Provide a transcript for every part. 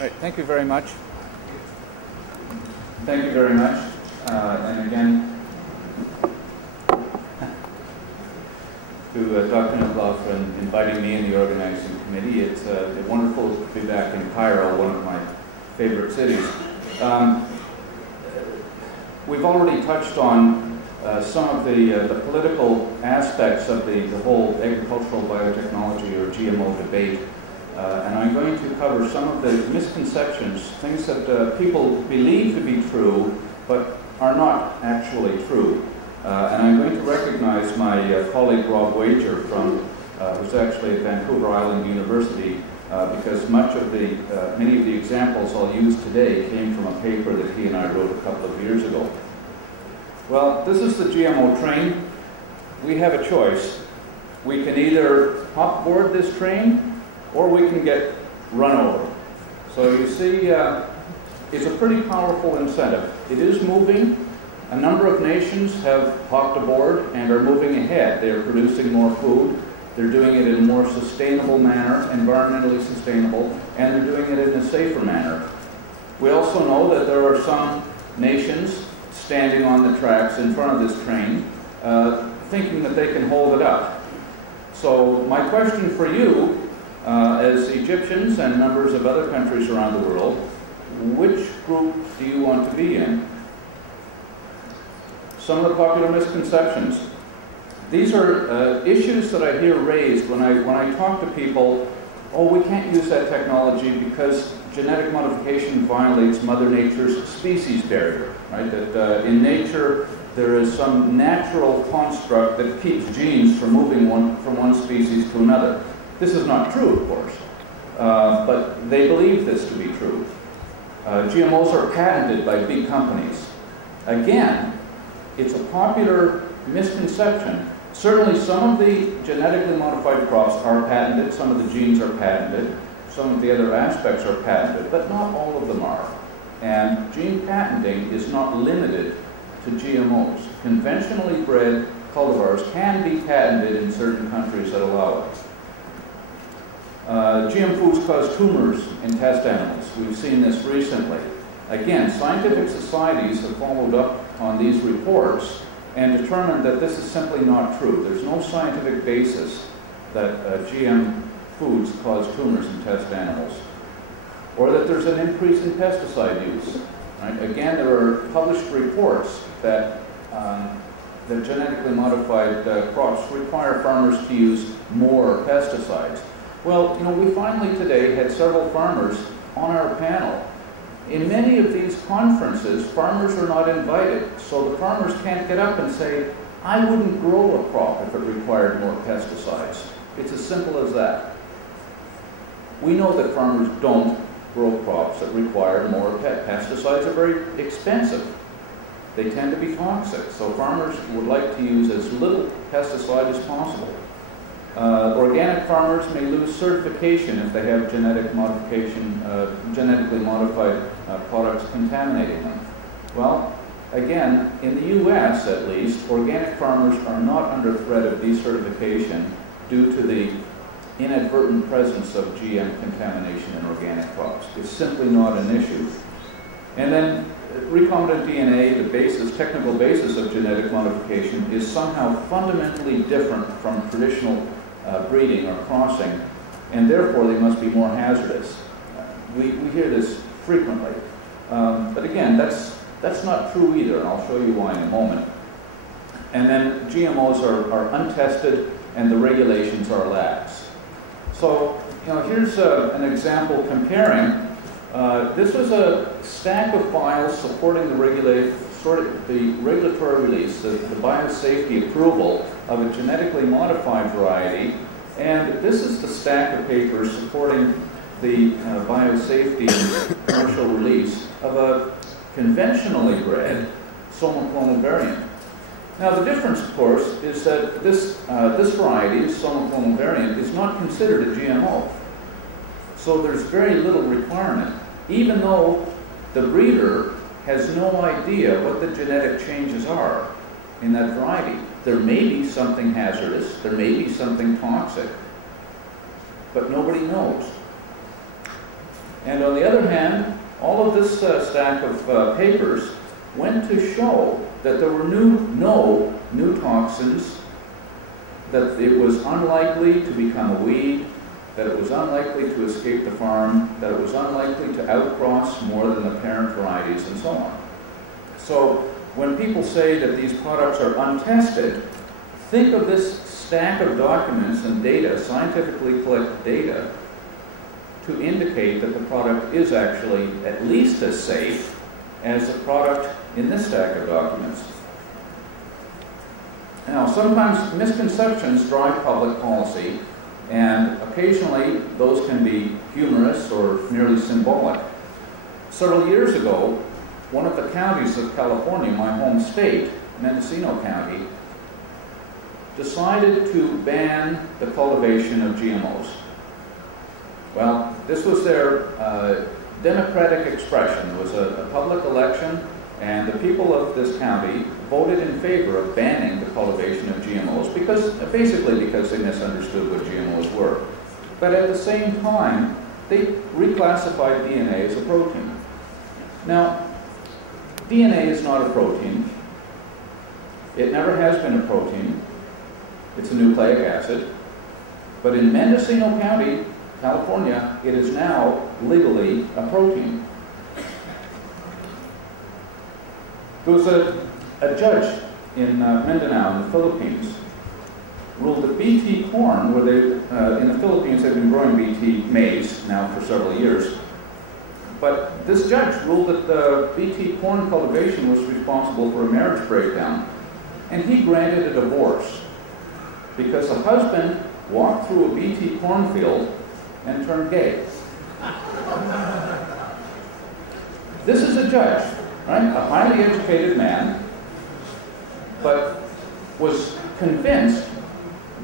Right, thank you very much. Thank you very much. And again, to Dr. Nibloff for inviting me and the organizing committee. It's wonderful to be back in Cairo, one of my favorite cities. We've already touched on some of the political aspects of the whole agricultural biotechnology or GMO debate. And I'm going to cover some of the misconceptions, things that people believe to be true, but are not actually true. And I'm going to recognize my colleague Rob Wager, who's actually at Vancouver Island University, because many of the examples I'll use today came from a paper that he and I wrote a couple of years ago. Well, this is the GMO train. We have a choice. We can either hop board this train, or we can get run over. So you see, it's a pretty powerful incentive. It is moving. A number of nations have hopped aboard and are moving ahead. They are producing more food. They're doing it in a more sustainable manner, environmentally sustainable, and they're doing it in a safer manner. We also know that there are some nations standing on the tracks in front of this train, thinking that they can hold it up. So my question for you, as Egyptians and members of other countries around the world, which group do you want to be in? Some of the popular misconceptions. These are issues that I hear raised when I talk to people. Oh, we can't use that technology because genetic modification violates Mother Nature's species barrier, right? That in nature there is some natural construct that keeps genes from moving from one species to another. This is not true, of course, but they believe this to be true. GMOs are patented by big companies. Again, it's a popular misconception. Certainly some of the genetically modified crops are patented, some of the genes are patented, some of the other aspects are patented, but not all of them are. And gene patenting is not limited to GMOs. Conventionally bred cultivars can be patented in certain countries that allow it. GM foods cause tumors in test animals. We've seen this recently. Again, scientific societies have followed up on these reports and determined that this is simply not true. There's no scientific basis that GM foods cause tumors in test animals, or that there's an increase in pesticide use. Right? Again, there are published reports that the genetically modified crops require farmers to use more pesticides. Well, we finally today had several farmers on our panel. In many of these conferences, farmers are not invited, so the farmers can't get up and say, I wouldn't grow a crop if it required more pesticides. It's as simple as that. We know that farmers don't grow crops that require more pesticides. Are very expensive. They tend to be toxic, so farmers would like to use as little pesticide as possible. Organic farmers may lose certification if they have genetic modification, genetically modified products contaminating them. Well, again, in the U.S. at least, organic farmers are not under threat of decertification due to the inadvertent presence of GM contamination in organic crops. It's simply not an issue. And then recombinant DNA, the technical basis of genetic modification, is somehow fundamentally different from traditional breeding or crossing, and therefore they must be more hazardous. We hear this frequently. But again, that's not true either, and I'll show you why in a moment. And then GMOs are untested, and the regulations are lax. So, here's an example comparing. This was a stack of files supporting the regulatory release, the biosafety approval of a genetically modified variety, and this is the stack of papers supporting the biosafety and commercial release of a conventionally bred somoclonal variant. Now the difference, of course, is that this variety, somoclonal variant, is not considered a GMO. So there's very little requirement, even though the breeder has no idea what the genetic changes are in that variety. There may be something hazardous, there may be something toxic, but nobody knows. And on the other hand, all of this stack of papers went to show that there were no new toxins, that it was unlikely to become a weed, that it was unlikely to escape the farm, that it was unlikely to outcross more than the parent varieties, and so on. So when people say that these products are untested, think of this stack of documents and data, scientifically collected data, to indicate that the product is actually at least as safe as the product in this stack of documents. Now, sometimes misconceptions drive public policy, and occasionally those can be humorous or merely symbolic. Several years ago, one of the counties of California, my home state, Mendocino County, decided to ban the cultivation of GMOs. Well, this was their democratic expression. It was a public election, and the people of this county voted in favor of banning the cultivation of GMOs basically because they misunderstood what GMOs were. But at the same time, they reclassified DNA as a protein. Now, DNA is not a protein. It never has been a protein. It's a nucleic acid. But in Mendocino County, California, it is now legally a protein. There was a judge in Mindanao in the Philippines ruled that BT corn, where they, in the Philippines they've been growing BT maize now for several years, but this judge ruled that the BT corn cultivation was responsible for a marriage breakdown, and he granted a divorce because the husband walked through a BT cornfield and turned gay. This is a judge, right? A highly educated man, but was convinced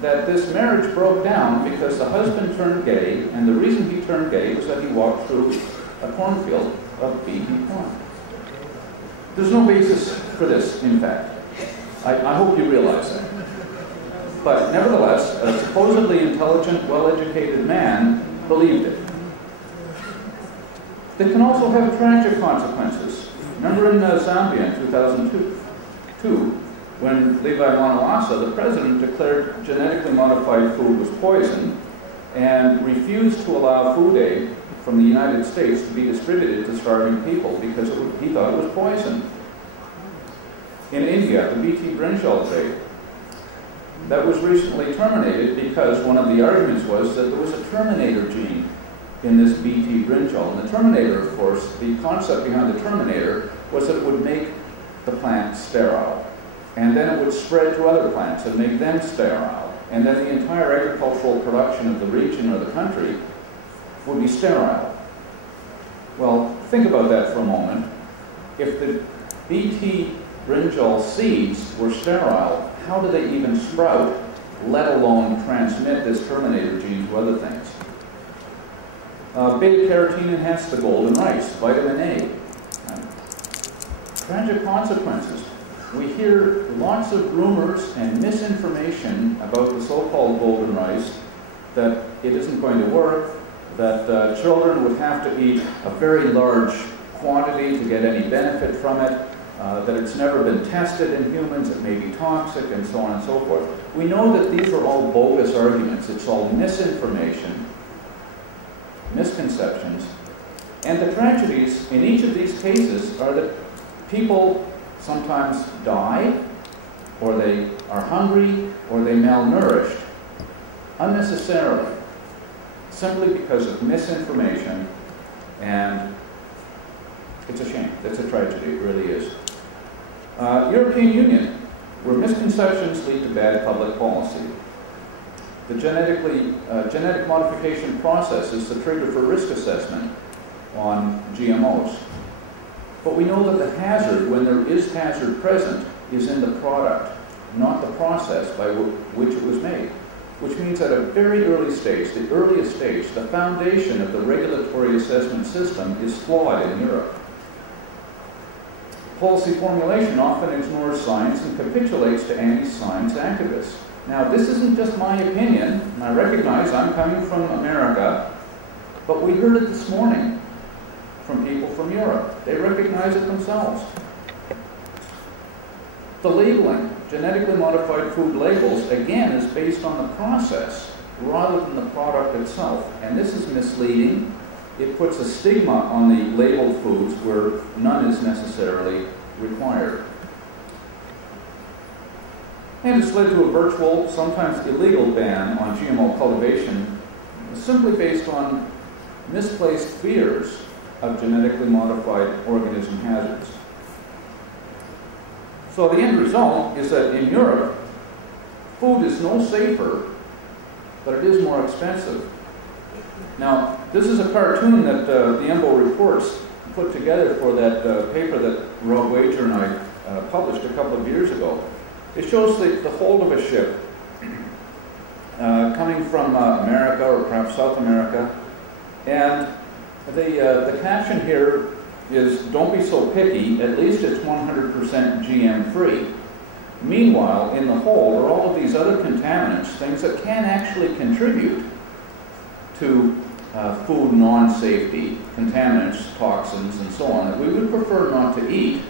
that this marriage broke down because the husband turned gay, and the reason he turned gay was that he walked through a cornfield of BT corn. There's no basis for this, in fact. I hope you realize that. But nevertheless, a supposedly intelligent, well-educated man believed it. They can also have tragic consequences. Remember in Zambia in 2002, when Levi Mwanawasa, the president, declared genetically modified food was poison and refused to allow food aid from the United States to be distributed to starving people because he thought it was poison. In India, the BT brinjal trade, that was recently terminated because one of the arguments was that there was a terminator gene in this BT brinjal. And the terminator, of course, the concept behind the terminator was that it would make the plant sterile. And then it would spread to other plants and make them sterile. And then the entire agricultural production of the region or the country would be sterile. Well, think about that for a moment. If the BT brinjal seeds were sterile, how do they even sprout, let alone transmit this terminator gene to other things? Beta-carotene enhanced the golden rice, vitamin A. Tragic consequences. We hear lots of rumors and misinformation about the so-called golden rice, that it isn't going to work, that children would have to eat a very large quantity to get any benefit from it, that it's never been tested in humans, it may be toxic, and so on and so forth. We know that these are all bogus arguments. It's all misinformation, misconceptions, and the tragedies in each of these cases are that people sometimes die, or they are hungry, or they malnourished unnecessarily, simply because of misinformation, and it's a shame. It's a tragedy, it really is. European Union, where misconceptions lead to bad public policy. The genetic modification process is the trigger for risk assessment on GMOs. But we know that the hazard, when there is hazard present, is in the product, not the process by which it was made. Which means at a very early stage, the earliest stage, the foundation of the regulatory assessment system is flawed in Europe. Policy formulation often ignores science and capitulates to anti-science activists. Now, this isn't just my opinion, and I recognize I'm coming from America, but we heard it this morning. from Europe. They recognize it themselves. The labeling, genetically modified food labels, again, is based on the process rather than the product itself. And this is misleading. It puts a stigma on the labeled foods where none is necessarily required. And it's led to a virtual, sometimes illegal ban on GMO cultivation, simply based on misplaced fears of genetically modified organism hazards. So the end result is that in Europe, food is no safer, but it is more expensive. Now, this is a cartoon that the EMBO Reports put together for that paper that Rob Wager and I published a couple of years ago. It shows the hold of a ship coming from America or perhaps South America, and the caption here is, "Don't be so picky, at least it's 100% GM free." Meanwhile, in the hold are all of these other contaminants, things that can actually contribute to food non-safety, contaminants, toxins, and so on, that we would prefer not to eat.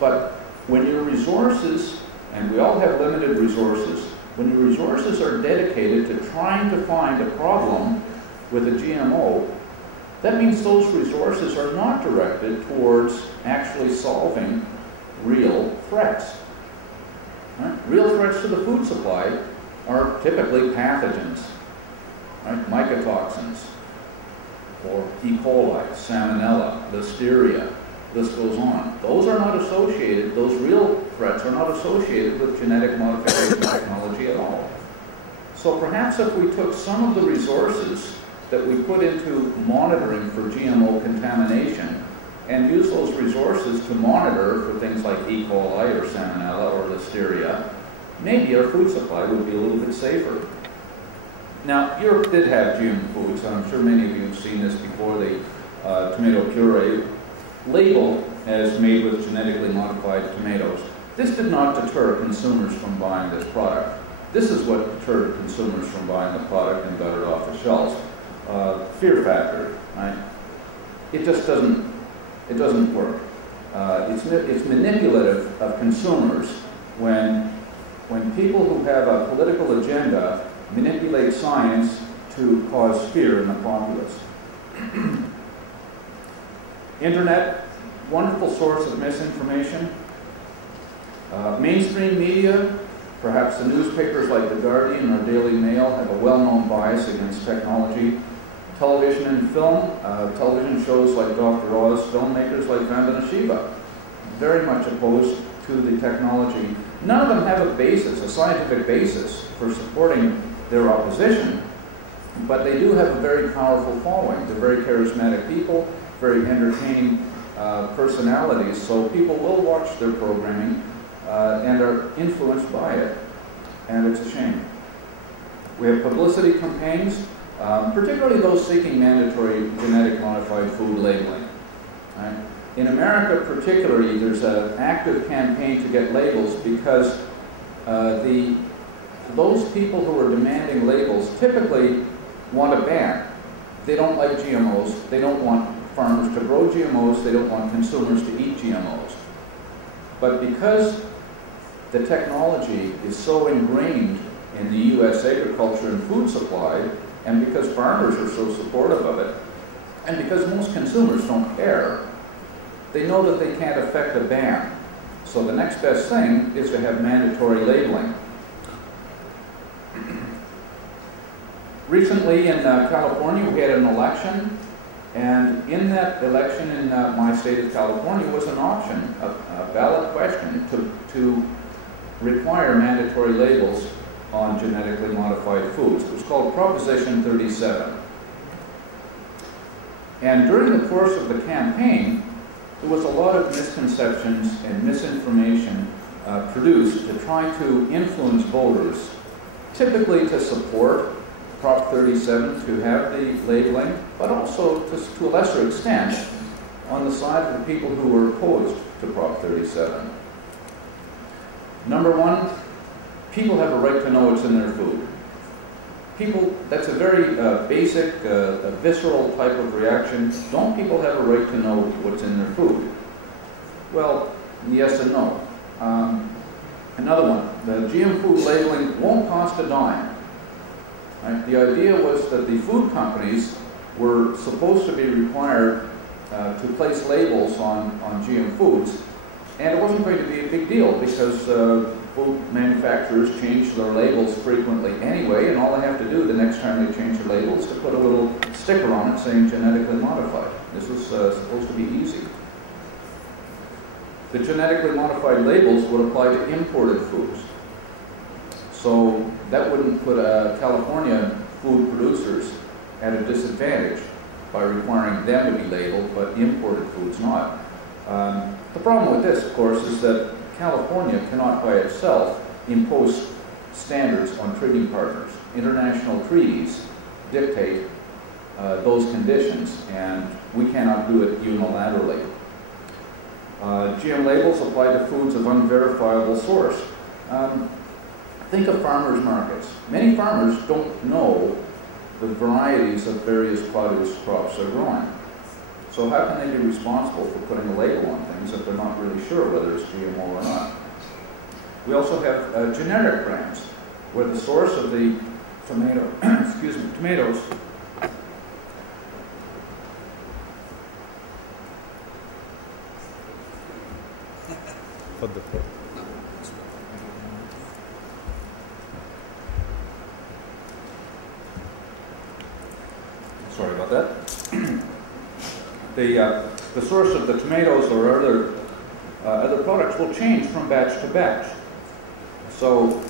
But when your resources, and we all have limited resources, when your resources are dedicated to trying to find a problem with a GMO, that means those resources are not directed towards actually solving real threats. Right? Real threats to the food supply are typically pathogens, right? Mycotoxins, or E. coli, salmonella, listeria, this goes on. Those are not associated, those real threats are not associated with genetic modification technology at all. So perhaps if we took some of the resources that we put into monitoring for GMO contamination and use those resources to monitor for things like E. coli or salmonella or listeria, maybe our food supply would be a little bit safer. Now, Europe did have GM foods, and I'm sure many of you have seen this before. The tomato puree label as made with genetically modified tomatoes. This did not deter consumers from buying this product. This is what deterred consumers from buying the product and got it off the shelves. Fear factor, right? It just doesn't work. It's manipulative of consumers when people who have a political agenda manipulate science to cause fear in the populace. Internet, wonderful source of misinformation. Mainstream media, perhaps the newspapers like The Guardian or Daily Mail, have a well-known bias against technology. Television and film, television shows like Dr. Oz, filmmakers like Vandana Shiva, very much opposed to the technology. None of them have a basis, a scientific basis for supporting their opposition, but they do have a very powerful following. They're very charismatic people, very entertaining personalities, so people will watch their programming and are influenced by it, and it's a shame. We have publicity campaigns, particularly those seeking mandatory genetic modified food labeling. Right? In America particularly, there's an active campaign to get labels because those people who are demanding labels typically want a ban. They don't like GMOs, they don't want farmers to grow GMOs, they don't want consumers to eat GMOs. But because the technology is so ingrained in the U.S. agriculture and food supply, and because farmers are so supportive of it, and because most consumers don't care, they know that they can't affect a ban. So the next best thing is to have mandatory labeling. Recently in California, we had an election, and in that election in my state of California was an option, a ballot question to require mandatory labels on genetically modified foods. It was called Proposition 37. And during the course of the campaign, there was a lot of misconceptions and misinformation produced to try to influence voters, typically to support Prop 37 to have the labeling, but also to a lesser extent on the side of the people who were opposed to Prop 37. Number one, people have a right to know what's in their food. people, that's a very basic, a visceral type of reaction. Don't people have a right to know what's in their food? Well, yes and no. Another one, the GM food labeling won't cost a dime. Right? The idea was that the food companies were supposed to be required to place labels on GM foods, and it wasn't going to be a big deal because food manufacturers change their labels frequently anyway, and all they have to do the next time they change their labels is to put a little sticker on it saying genetically modified. This was supposed to be easy. The genetically modified labels would apply to imported foods. So that wouldn't put California food producers at a disadvantage by requiring them to be labeled, but imported foods not. The problem with this, of course, is that California cannot by itself impose standards on trading partners. International treaties dictate those conditions, and we cannot do it unilaterally. GM labels apply to foods of unverifiable source. Think of farmers' markets. Many farmers don't know the varieties of various produce crops they're growing. So how can they be responsible for putting a label on things if they're not really sure whether it's GMO or not? We also have generic brands, where the source of the tomatoes sorry about that. The source of the tomatoes or other products will change from batch to batch. So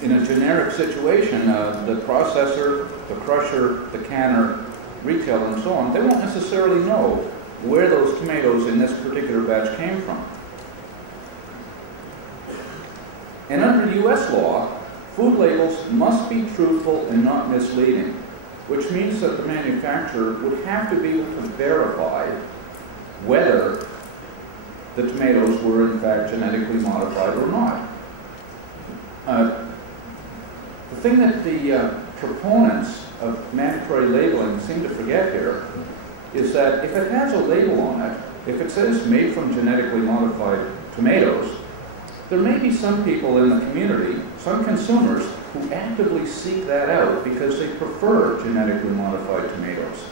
in a generic situation, the processor, the crusher, the canner, retailer, and so on, they won't necessarily know where those tomatoes in this particular batch came from. And under U.S. law, food labels must be truthful and not misleading, which means that the manufacturer would have to be able to verify whether the tomatoes were in fact genetically modified or not. The thing that the proponents of mandatory labeling seem to forget here is that if it has a label on it, if it says made from genetically modified tomatoes, there may be some people in the community, some consumers, who actively seek that out because they prefer genetically modified tomatoes.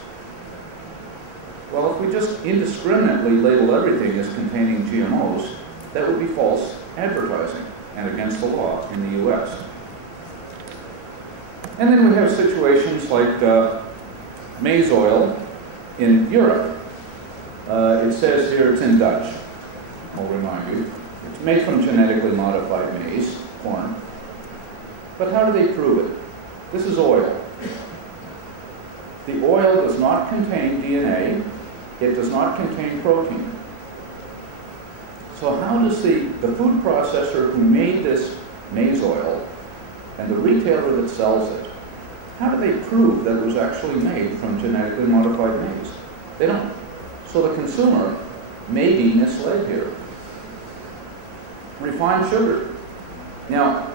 Well, if we just indiscriminately label everything as containing GMOs, that would be false advertising and against the law in the U.S. And then we have situations like maize oil in Europe. It says here it's in Dutch, I'll remind you. It's made from genetically modified maize, corn. But how do they prove it? This is oil. The oil does not contain DNA. It does not contain protein. So how does the food processor who made this maize oil and the retailer that sells it, how do they prove that it was actually made from genetically modified maize? They don't. So the consumer may be misled here. Refined sugar. Now,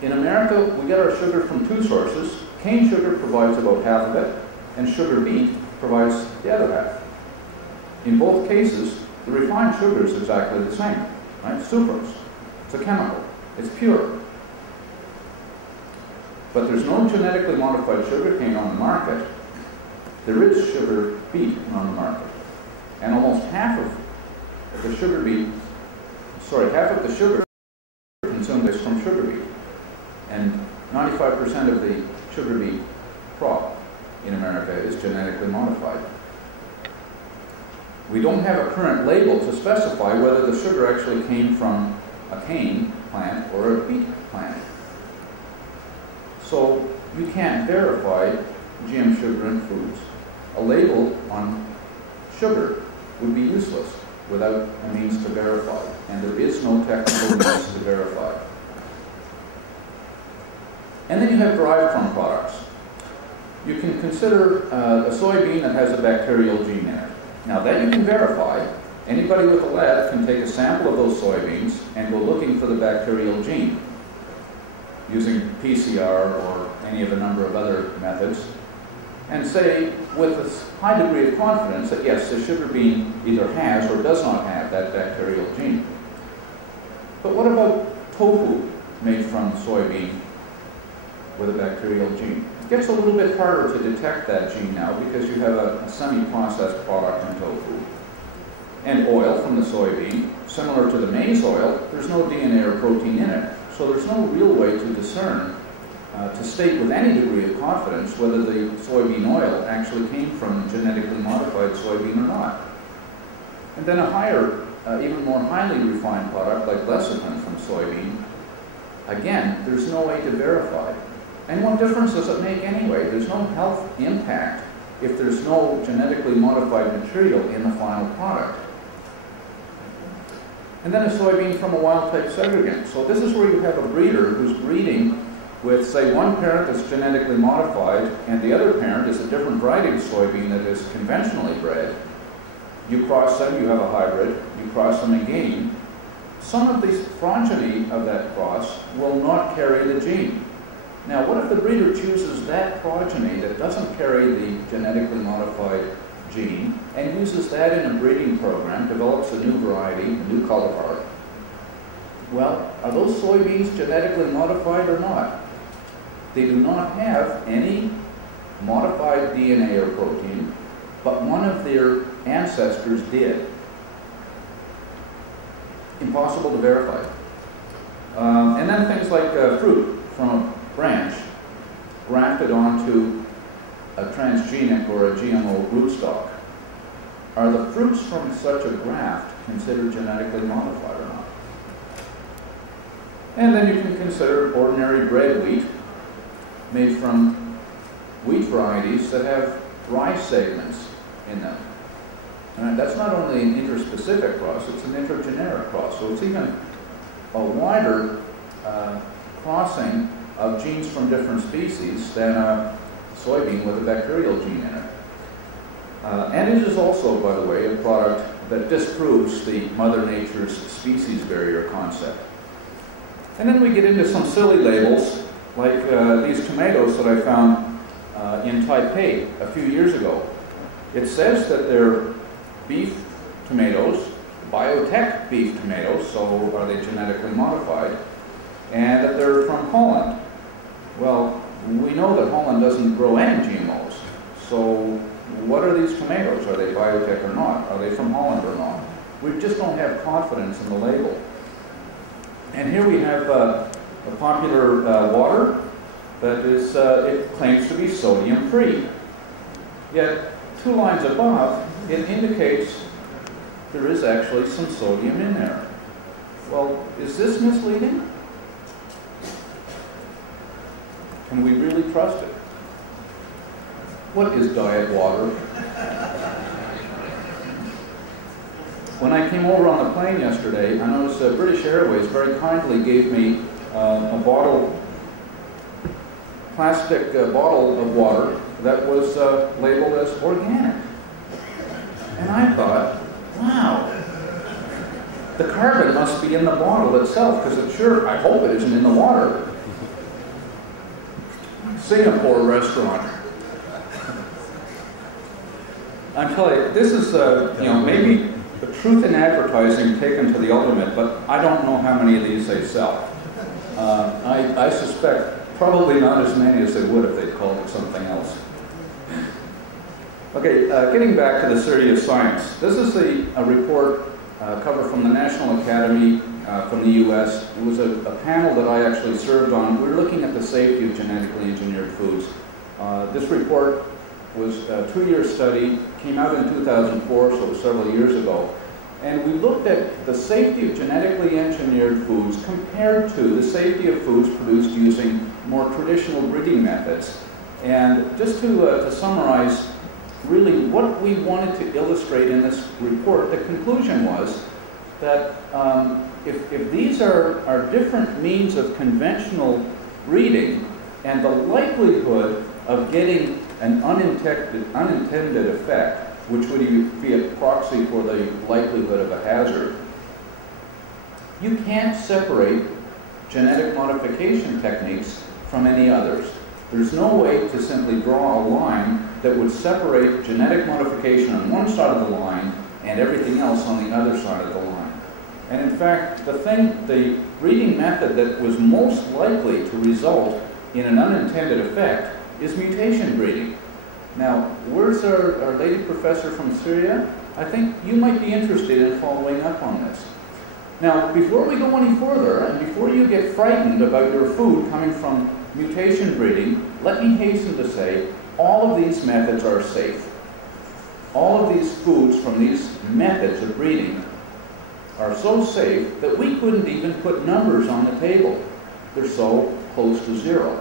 in America, we get our sugar from two sources. Cane sugar provides about half of it, and sugar beet provides the other half. In both cases, the refined sugar is exactly the same, right? Sucrose. It's a chemical. It's pure. But there's no genetically modified sugar cane on the market. There is sugar beet on the market. And almost half of the sugar consumed is from sugar beet. And 95% of the sugar beet crop in America is genetically modified. We don't have a current label to specify whether the sugar actually came from a cane plant or a beet plant. So you can't verify GM sugar in foods. A label on sugar would be useless without a means to verify, and there is no technical means to verify. And then you have derived from products. You can consider a soybean that has a bacterial gene in it. Now that you can verify. Anybody with a lab can take a sample of those soybeans and go looking for the bacterial gene using PCR or any of a number of other methods, and say with a high degree of confidence that yes, the sugar bean either has or does not have that bacterial gene. But what about tofu made from soybean with a bacterial gene? It gets a little bit harder to detect that gene now because you have a semi-processed product in tofu. And oil from the soybean, similar to the maize oil, there's no DNA or protein in it. So there's no real way to discern, to state with any degree of confidence whether the soybean oil actually came from genetically modified soybean or not. And then a higher, even more highly refined product like lecithin from soybean, again, there's no way to verify. And what difference does it make anyway? There's no health impact if there's no genetically modified material in the final product. And then a soybean from a wild-type segregant. So this is where you have a breeder who's breeding with, say, one parent that's genetically modified and the other parent is a different variety of soybean that is conventionally bred. You cross them, you have a hybrid. You cross them again. Some of the progeny of that cross will not carry the gene. Now, what if the breeder chooses that progeny that doesn't carry the genetically modified gene and uses that in a breeding program, develops a new variety, a new cultivar? Well, are those soybeans genetically modified or not? They do not have any modified DNA or protein, but one of their ancestors did. Impossible to verify. And then things like fruit from a branch grafted onto a transgenic or a GMO rootstock. Are the fruits from such a graft considered genetically modified or not? And then you can consider ordinary bread wheat made from wheat varieties that have rice segments in them. That's not only an interspecific cross, it's an intergeneric cross. So it's even a wider crossing of genes from different species than a soybean with a bacterial gene in it. And it is also, by the way, a product that disproves the Mother Nature's species barrier concept. And then we get into some silly labels, like these tomatoes that I found in Taipei a few years ago. It says that they're beef tomatoes, biotech beef tomatoes, so are they genetically modified, and that they're from Holland. Well, we know that Holland doesn't grow any GMOs, so what are these tomatoes? Are they biotech or not? Are they from Holland or not? We just don't have confidence in the label. And here we have a popular water that is, it claims to be sodium-free. Yet, 2 lines above, it indicates there is actually some sodium in there. Well, is this misleading? Can we really trust it? What is diet water? When I came over on the plane yesterday, I noticed that British Airways very kindly gave me a plastic bottle of water that was labeled as organic. And I thought, wow, the carbon must be in the bottle itself, because it sure, I hope it isn't in the water. Singapore restaurant. I'm telling you, this is, maybe the truth in advertising taken to the ultimate, but I don't know how many of these they sell. I suspect probably not as many as they would if they'd called it something else. Okay, getting back to the serious science. This is a report cover from the National Academy from the U.S. It was a panel that I actually served on. We were looking at the safety of genetically engineered foods. This report was a 2-year study, came out in 2004, so it was several years ago. And we looked at the safety of genetically engineered foods compared to the safety of foods produced using more traditional breeding methods. And just to summarize really what we wanted to illustrate in this report, the conclusion was that if these are different means of conventional breeding, and the likelihood of getting an unintended effect, which would be a proxy for the likelihood of a hazard, you can't separate genetic modification techniques from any others. There's no way to simply draw a line that would separate genetic modification on one side of the line and everything else on the other side of the line. And in fact, the breeding method that was most likely to result in an unintended effect is mutation breeding. Now, where's our lady professor from Syria? I think you might be interested in following up on this. Now, before we go any further, and before you get frightened about your food coming from mutation breeding, let me hasten to say all of these methods are safe. All of these foods from these methods of breeding are so safe that we couldn't even put numbers on the table. They're so close to zero.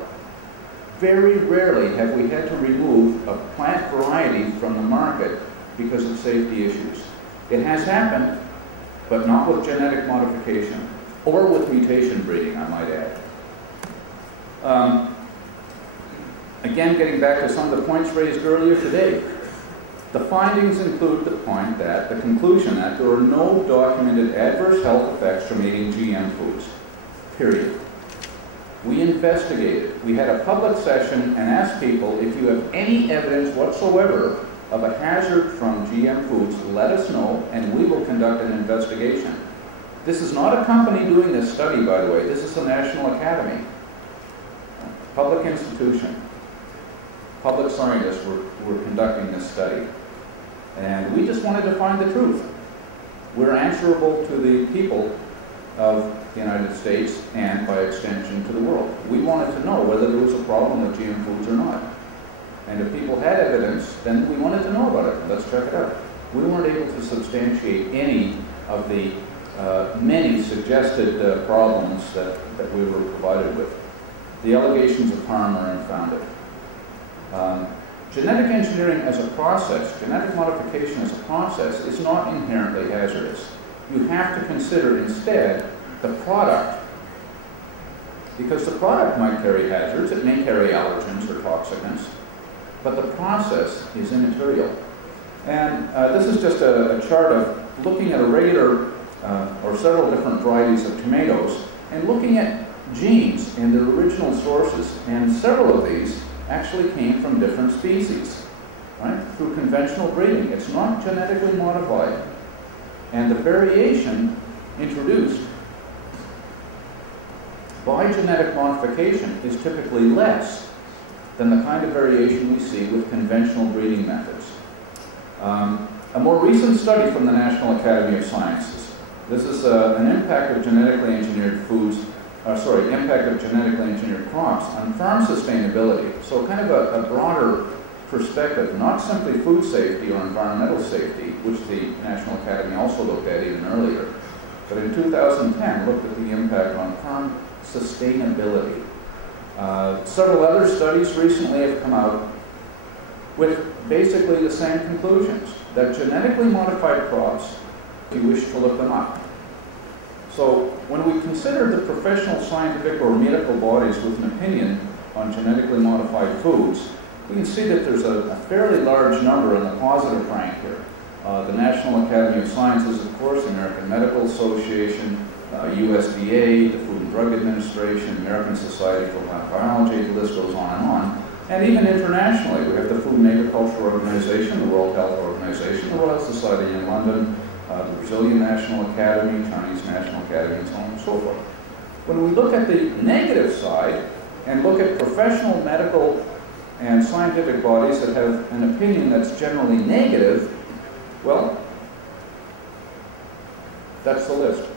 Very rarely have we had to remove a plant variety from the market because of safety issues. It has happened, but not with genetic modification or with mutation breeding, I might add. Again, getting back to some of the points raised earlier today, the findings include the conclusion that there are no documented adverse health effects from eating GM foods, period. We investigated. We had a public session and asked people, if you have any evidence whatsoever of a hazard from GM foods, let us know, and we will conduct an investigation. This is not a company doing this study, by the way. This is the National Academy. Public institution. Public scientists were conducting this study. And we just wanted to find the truth. We're answerable to the people of the United States and, by extension, to the world. We wanted to know whether there was a problem with GM foods or not. And if people had evidence, then we wanted to know about it. Let's check it out. We weren't able to substantiate any of the many suggested problems that we were provided with. The allegations of harm are unfounded. Genetic engineering as a process, genetic modification as a process, is not inherently hazardous. You have to consider instead the product, because the product might carry hazards. It may carry allergens or toxicants, but the process is immaterial. And this is just a chart of looking at a regular or several different varieties of tomatoes and looking at genes and their original sources. And several of these actually came from different species, right? Through conventional breeding. It's not genetically modified. And the variation introduced by genetic modification is typically less than the kind of variation we see with conventional breeding methods. A more recent study from the National Academy of Sciences. This is an impact of genetically engineered foods, impact of genetically engineered crops on farm sustainability. So kind of a broader perspective, not simply food safety or environmental safety, which the National Academy also looked at even earlier, but in 2010 looked at the impact on farm sustainability. Several other studies recently have come out with basically the same conclusions, that genetically modified crops, if you wish to look them up. So when we consider the professional scientific or medical bodies with an opinion on genetically modified foods, we can see that there's a fairly large number in the positive rank here. The National Academy of Sciences, of course, the American Medical Association, USDA, the Food and Drug Administration, American Society for Plant Biology, the list goes on and on. And even internationally, we have the Food and Agriculture Organization, the World Health Organization, the Royal Society in London, the Brazilian National Academy, Chinese National Academy, and so on and so forth. When we look at the negative side and look at professional medical and scientific bodies that have an opinion that's generally negative, well, that's the list.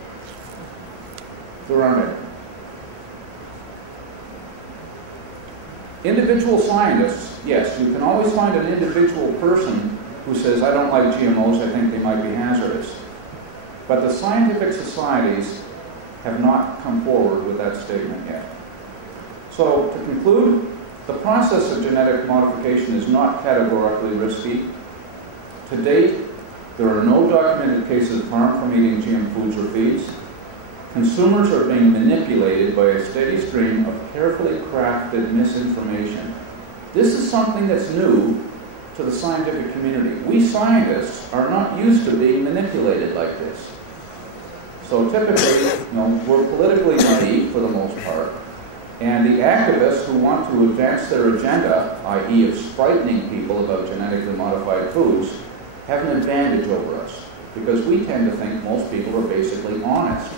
There aren't any. Individual scientists, yes, you can always find an individual person who says, I don't like GMOs, I think they might be hazardous. But the scientific societies have not come forward with that statement yet. So, to conclude, the process of genetic modification is not categorically risky. To date, there are no documented cases of harm from eating GM foods or feeds. Consumers are being manipulated by a steady stream of carefully crafted misinformation. This is something that's new to the scientific community. We scientists are not used to being manipulated like this. So typically, we're politically naive for the most part, And the activists who want to advance their agenda, i.e. of frightening people about genetically modified foods, have an advantage over us, because we tend to think most people are basically honest.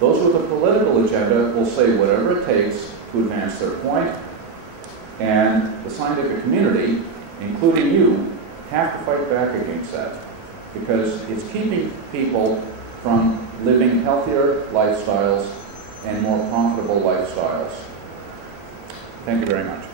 Those with a political agenda will say whatever it takes to advance their point, and the scientific community, including you, have to fight back against that, because it's keeping people from living healthier lifestyles and more profitable lifestyles. Thank you very much.